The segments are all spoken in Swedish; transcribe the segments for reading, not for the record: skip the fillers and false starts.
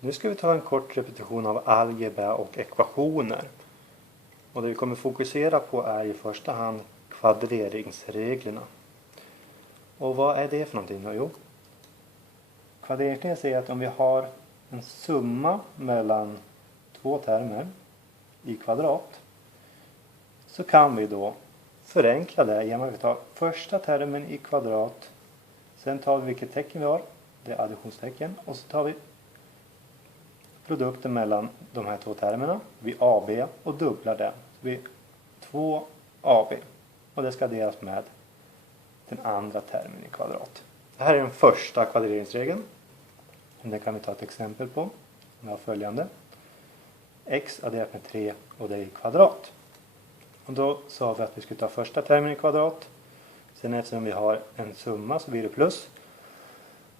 Nu ska vi ta en kort repetition av algebra och ekvationer. Och det vi kommer fokusera på är i första hand kvadreringsreglerna. Och vad är det för någonting då? Jo, kvadreringsregeln säger att om vi har en summa mellan två termer i kvadrat så kan vi då förenkla det genom att vi tar första termen i kvadrat, sen tar vi vilket tecken vi har, det är additionstecken, och så tar vi produkten mellan de här två termerna, vi AB och dubblar den. Så vi 2AB och det ska delas med den andra termen i kvadrat. Det här är den första kvadreringsregeln. Det kan vi ta ett exempel på. Vi har följande. X adderat med 3 och det är i kvadrat. Och då sa vi att vi skulle ta första termen i kvadrat. Sen eftersom vi har en summa så blir det plus.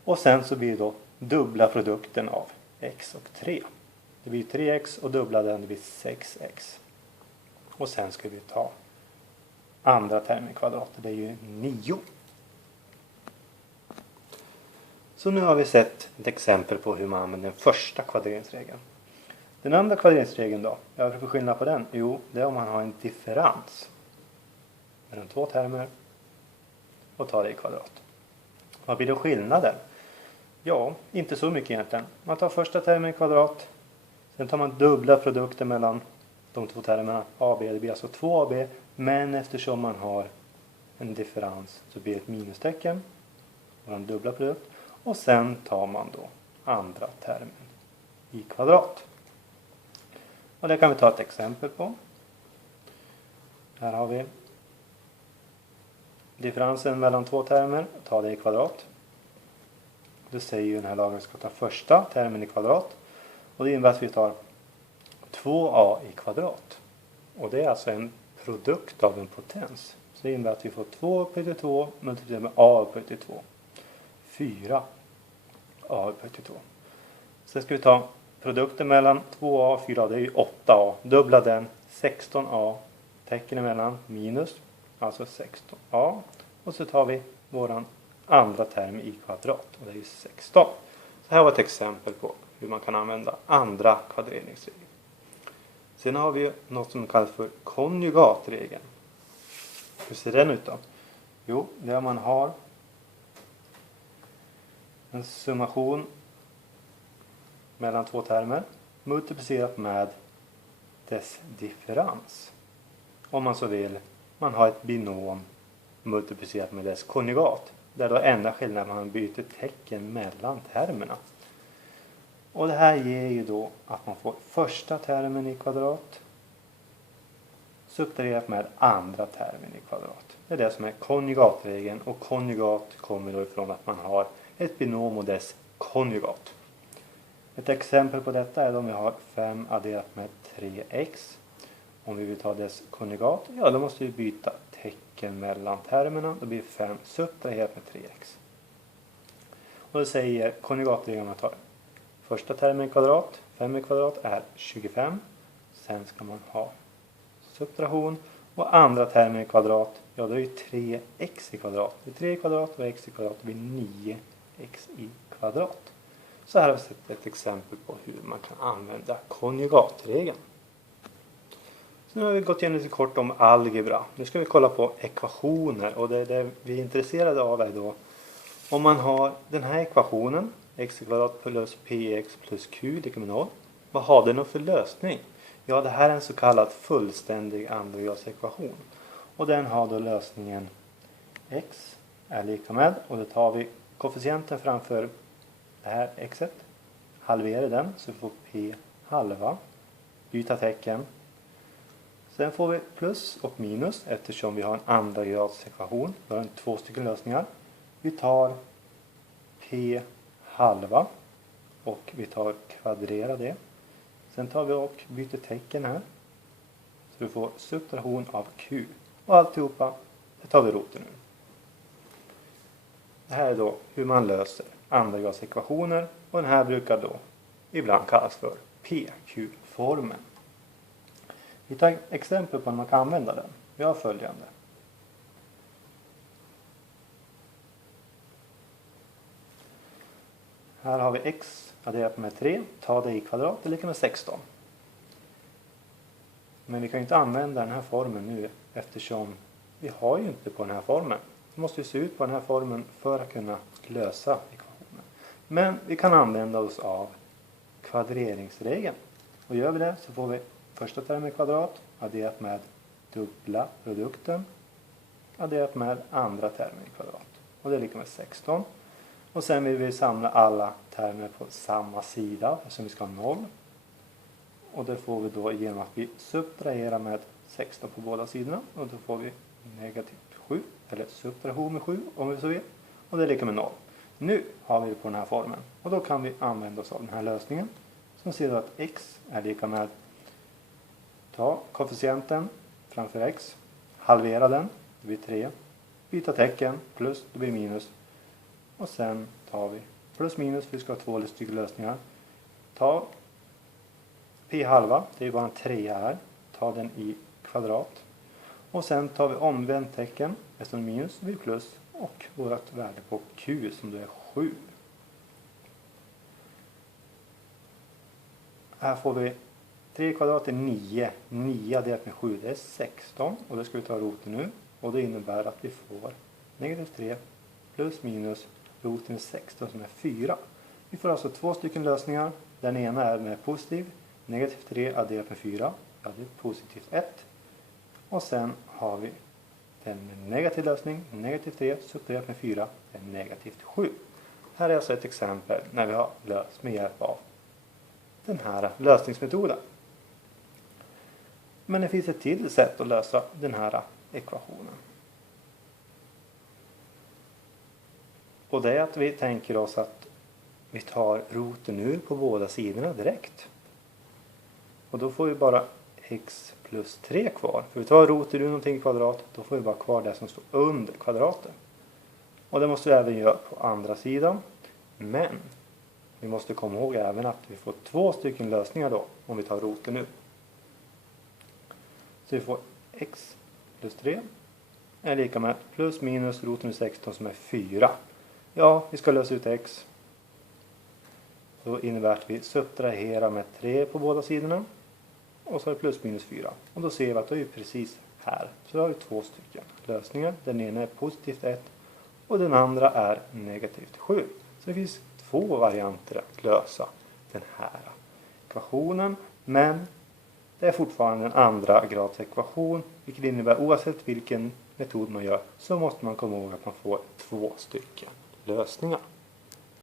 Och sen så blir det då dubbla produkten av x och 3. Det blir 3x och dubbla den, det blir 6x. Och sen ska vi ta andra termen i kvadrat. Det är ju 9. Så nu har vi sett ett exempel på hur man använder den första kvadreringsregeln. Den andra kvadreringsregeln då? Vad är det för skillnad på den? Jo, det är om man har en differens mellan två termer och tar det i kvadrat. Vad blir då skillnaden? Ja, inte så mycket egentligen. Man tar första termen i kvadrat. Sen tar man dubbla produkten mellan de två termerna. AB, det blir alltså 2AB. Men eftersom man har en differens så blir det ett minustecken. Och en dubbla produkt. Och sen tar man då andra termen i kvadrat. Och det kan vi ta ett exempel på. Här har vi differensen mellan två termer. Ta det i kvadrat. Det säger ju den här lagen att vi ska ta första termen i kvadrat. Och det innebär att vi tar 2a i kvadrat. Och det är alltså en produkt av en potens. Så det innebär att vi får 2 upphöjt till 2 multiplicerat med a upphöjt till 2. 4a upphöjt till 2. Sen ska vi ta produkten mellan 2a och 4a. Det är ju 8a. Dubbla den. 16a. Tecken emellan minus. Alltså 16a. Och så tar vi våran andra term i kvadrat. Och det är ju 16. Så här var ett exempel på hur man kan använda andra kvadreringsregeln. Sen har vi något som kallas för konjugatregeln. Hur ser den ut då? Jo, det är om man har en summation mellan två termer multiplicerat med dess differens. Om man så vill, man har ett binom multiplicerat med dess konjugat. Där då enda skillnaden man byter tecken mellan termerna. Och det här ger ju då att man får första termen i kvadrat subtraherat med andra termen i kvadrat. Det är det som är konjugatregeln, och konjugat kommer då ifrån att man har ett binom och dess konjugat. Ett exempel på detta är om vi har 5 adderat med 3x. Om vi vill ta dess konjugat, ja då måste vi byta tecken mellan termerna. Då blir 5 subtraherat med 3x. Och det säger konjugatregeln om man tar första termen i kvadrat, 5 i kvadrat är 25. Sen ska man ha subtraktion. Och andra termen i kvadrat, ja då är det 3x i kvadrat. Det är 3 i kvadrat och x i kvadrat, det blir 9x i kvadrat. Så här har vi sett ett exempel på hur man kan använda konjugatregeln. Så nu har vi gått igenom lite kort om algebra. Nu ska vi kolla på ekvationer, och det vi är intresserade av är då om man har den här ekvationen x i kvadrat plus px plus q lika med 0. Vad har den för lösning? Ja, det här är en så kallad fullständig andregradsekvation. Och den har då lösningen x är lika med, och då tar vi koefficienten framför det här xet, halverar den så vi får p halva, byta tecken. Sen får vi plus och minus eftersom vi har en andragradsekvation. Vi har två stycken lösningar. Vi tar p halva och vi tar kvadrera det. Sen tar vi och byter tecken här. Så vi får subtraktion av q. Och alltihopa, det tar vi roten nu. Det här är då hur man löser andragradsekvationer. Och den här brukar då ibland kallas för PQ-formen. Vi tar exempel på när man kan använda den. Vi har följande. Här har vi x adderat med 3, ta det i kvadrat är lika med 16. Men vi kan inte använda den här formen nu eftersom vi har ju inte på den här formen. Det måste ju se ut på den här formen för att kunna lösa ekvationen. Men vi kan använda oss av kvadreringsregeln. Och gör vi det så får vi första termen i kvadrat adderat med dubbla produkten adderat med andra termen i kvadrat. Och det är lika med 16. Och sen vill vi samla alla termer på samma sida eftersom vi ska ha 0. Och det får vi då genom att vi subtraherar med 16 på båda sidorna. Och då får vi negativt 7. Eller subtrahtion med 7 om vi så vill. Och det är lika med 0. Nu har vi det på den här formen. Och då kan vi använda oss av den här lösningen. Som ser att x är lika med, ta koefficienten framför x. Halvera den. Det blir 3. Byta tecken. Plus. Det blir minus. Och sen tar vi plus minus. För vi ska ha två stycken lösningar. Ta p halva. Det är ju bara en 3 här. Ta den i kvadrat. Och sen tar vi omvänt tecken. Eftersom minus blir plus. Och vårt värde på q som då är 7. Här får vi 3 kvadrat är 9. 9 delat med 7 det är 16. Och det ska vi ta roten nu. Och det innebär att vi får negativ 3 plus minus roten med 16 som är 4. Vi får alltså två stycken lösningar. Den ena är med positiv. Negativ 3 adderat med 4. Ja, det är positivt 1. Och sen har vi den med negativ lösning. Negativ 3 subtraherat med 4 är negativt 7. Här är alltså ett exempel när vi har löst med hjälp av den här lösningsmetoden. Men det finns ett till sätt att lösa den här ekvationen. Och det är att vi tänker oss att vi tar roten ur på båda sidorna direkt. Och då får vi bara x plus 3 kvar. För vi tar roten ur någonting i kvadrat, då får vi bara kvar det som står under kvadraten. Och det måste vi även göra på andra sidan. Men vi måste komma ihåg även att vi får två stycken lösningar då om vi tar roten ur. Så vi får x plus 3 är lika med plus minus roten ur 16 som är 4. Ja, vi ska lösa ut x. Så innebär att vi subtraherar med 3 på båda sidorna. Och så är det plus minus 4. Och då ser vi att det är precis här. Så då har vi två stycken lösningar. Den ena är positivt 1 och den andra är negativt 7. Så det finns två varianter att lösa den här ekvationen. Men det är fortfarande en andra grads ekvation. Vilket innebär oavsett vilken metod man gör så måste man komma ihåg att man får två stycken lösningar.